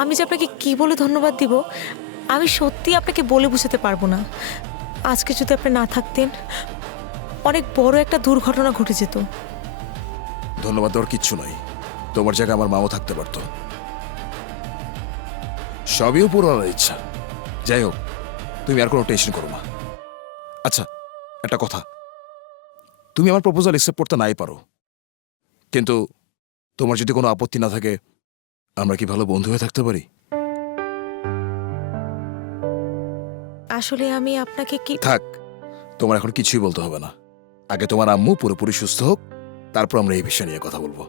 আমি যে আপনাকে কি বলে ধন্যবাদ দিব আমি সত্যি আপনাকে বলে বুঝাতে পারবো না। আজকে যদি আপনি না থাকতেন অনেক বড় একটা দুর্ঘটনা ঘটে যেত। ধন্যবাদ দেওয়ার কিচ্ছু নয়, তোমার জায়গায় আমার মাও থাকতে পারতো। সবই উপরওয়ালার ইচ্ছা। যাই হোক, তুমি আর কোনো টেনশন করো না। আচ্ছা, একটা কথা, তুমি আমার প্রপোজাল অ্যাকসেপ্ট করতে নাই পারো, কিন্তু তোমার যদি কোনো আপত্তি না থাকে আমরা কি ভালো বন্ধু হয়ে থাকতে পারি? আসলে আমি আপনাকে কি থাক, তোমার এখন কিছুই বলতে হবে না। আগে তোমার আম্মু পুরোপুরি সুস্থ হোক, তারপর আমরা এই বিষয় নিয়ে কথা বলবো।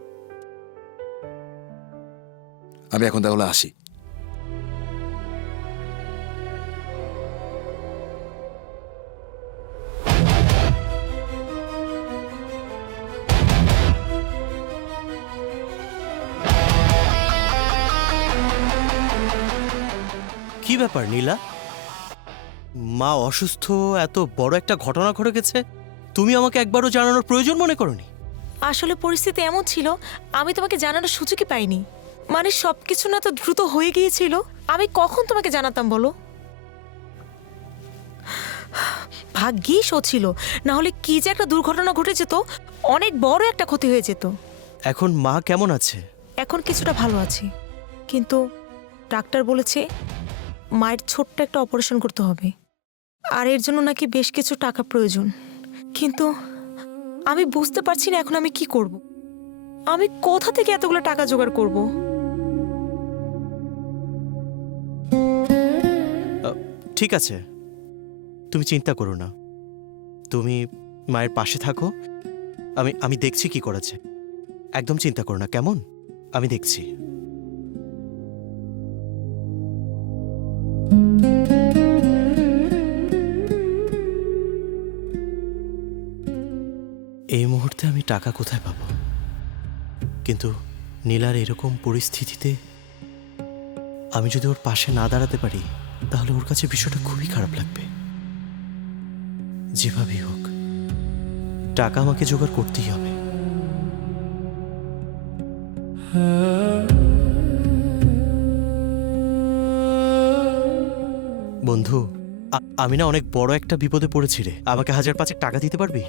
আমি এখন তাহলে আসি। কি ব্যাপার নীলা? মা অসুস্থ, এত বড় একটা ঘটনা ঘটে গেছে, তুমি আমাকে একবারও জানানোর প্রয়োজন মনে করোনি? আসলে পরিস্থিতি এমন ছিল আমি তোমাকে জানানোর সুযোগই পাইনি। মানে সবকিছু না তো দ্রুত হয়ে গিয়েছিল, আমি কখন তোমাকে জানাতাম বলো? ভাগ্যিস ও ছিল, না হলে কি যে একটা দুর্ঘটনা ঘটে যেত, অনেক বড় একটা ক্ষতি হয়ে যেত। এখন মা কেমন আছে? এখন কিছুটা ভালো আছি, কিন্তু ডাক্তার বলেছে মায়ের ছোট্ট একটা অপারেশন করতে হবে, আর এর জন্য নাকি বেশ কিছু টাকা প্রয়োজন। কিন্তু আমি বুঝতে পারছি না এখন আমি কি করব। আমি কোথা থেকে এতগুলো টাকা জোগাড় করব? ঠিক আছে, তুমি চিন্তা করো না, তুমি মায়ের পাশে থাকো। আমি দেখছি কি করেছে। একদম চিন্তা করো না, কেমন? আমি দেখছি। এই মুহূর্তে আমি টাকা কোথায় পাবো? কিন্তু নীলার এরকম পরিস্থিতিতে আমি যদি ওর পাশে না দাঁড়াতে পারি তাহলে ওর কাছে বিষয়টা খুবই খারাপ লাগবে। যেভাবেই হোক টাকা আমাকে জোগাড় করতেই হবে। বন্ধু, আমি না অনেক বড় একটা বিপদে পড়েছি রে। আমাকে 1,000-5 টাকা দিতে পারবি?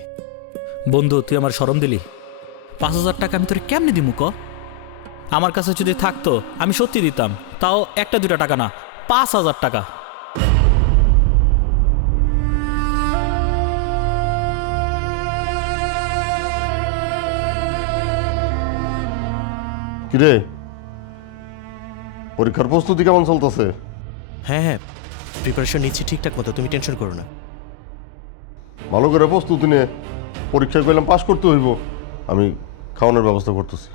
বন্ধু, তুই আমার শরম দিলি। 5,000 টাকা আমি তোর কেমনে দিমু ক? আমার কাছে যদি থাকতো আমি সত্যি দিতাম, তাও 1-2 টাকা না, 5,000 টাকা। কিরে, পরীক্ষার প্রস্তুতি কেমন চলতেছে? হ্যাঁ হ্যাঁ, প্রিপারেশন নিচ্ছি ঠিকঠাক মতো, তুমি টেনশন করো না। ভালো করে প্রস্তুতি নিয়ে পরীক্ষায় কইলাম পাশ করতে হইব। আমি খাওয়ানোর ব্যবস্থা করতেছি।